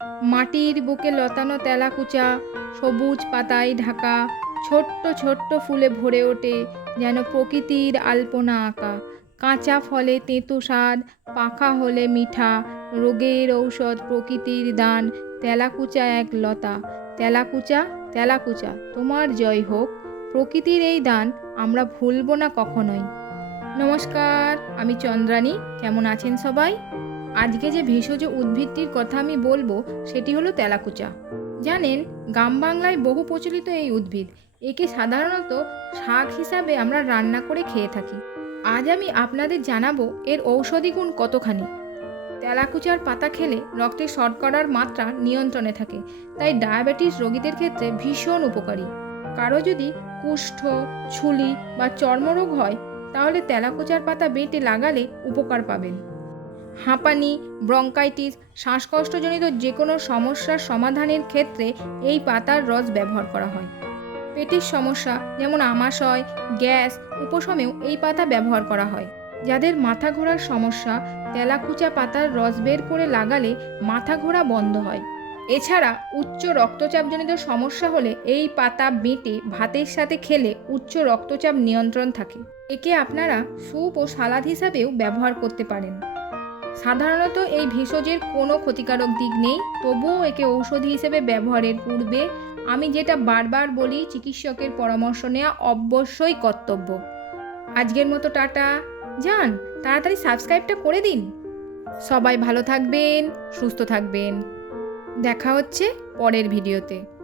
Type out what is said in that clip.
মাটির বুকে লতানো তেলাকুচা, সবুজ পাতায় ঢাকা, ছোট্ট ছোট্ট ফুলে ভরে ওঠে যেন প্রকৃতির আলপনা আঁকা। কাঁচা ফলে তেঁতো স্বাদ, পাকা হলে মিঠা, রোগের ঔষধ প্রকৃতির দান। তেলাকুচা এক লতা, তেলাকুচা তেলাকুচা তোমার জয় হোক। প্রকৃতির এই দান আমরা ভুলব না কখনোই। নমস্কার, আমি চন্দ্রানী। কেমন আছেন সবাই? আজকে যে ভেষজ উদ্ভিদটির কথা আমি বলবো সেটি হলো তেলাকুচা। জানেন, গ্রাম বাংলায় বহু প্রচলিত এই উদ্ভিদ। একে সাধারণত শাক হিসাবে আমরা রান্না করে খেয়ে থাকি। আজ আমি আপনাদের জানাবো এর ঔষধি গুণ কতখানি। তেলাকুচার পাতা খেলে রক্তে শর্করার মাত্রা নিয়ন্ত্রণে থাকে, তাই ডায়াবেটিস রোগীদের ক্ষেত্রে ভীষণ উপকারী। কারো যদি কুষ্ঠ, ছুলি বা চর্মরোগ হয় তাহলে তেলাকুচার পাতা বেটে লাগালে উপকার পাবেন। হাঁপানি, ব্রঙ্কাইটিস, শ্বাসকষ্টজনিত যে কোনো সমস্যার সমাধানের ক্ষেত্রে এই পাতার রস ব্যবহার করা হয়। পেটের সমস্যা যেমন আমাশয়, গ্যাস উপশমেও এই পাতা ব্যবহার করা হয়। যাদের মাথা ঘোরার সমস্যা, তেলাকুচা পাতার রস বের করে লাগালে মাথা ঘোরা বন্ধ হয়। এছাড়া উচ্চ রক্তচাপজনিত সমস্যা হলে এই পাতা বেটে ভাতের সাথে খেলে উচ্চ রক্তচাপ নিয়ন্ত্রণ থাকে। একে আপনারা স্যুপ ও সালাদ হিসাবেও ব্যবহার করতে পারেন। সাধারণত এই ভেষজের কোনো ক্ষতিকারক দিক নেই, তবুও একে ঔষধি হিসেবে ব্যবহারের পূর্বে আমি যেটা বারবার বলি, চিকিৎসকের পরামর্শ নেওয়া অবশ্যই কর্তব্য। আজকের মতো টাটা। যান, তাড়াতাড়ি সাবস্ক্রাইবটা করে দিন। সবাই ভালো থাকবেন, সুস্থ থাকবেন। দেখা হচ্ছে পরের ভিডিওতে।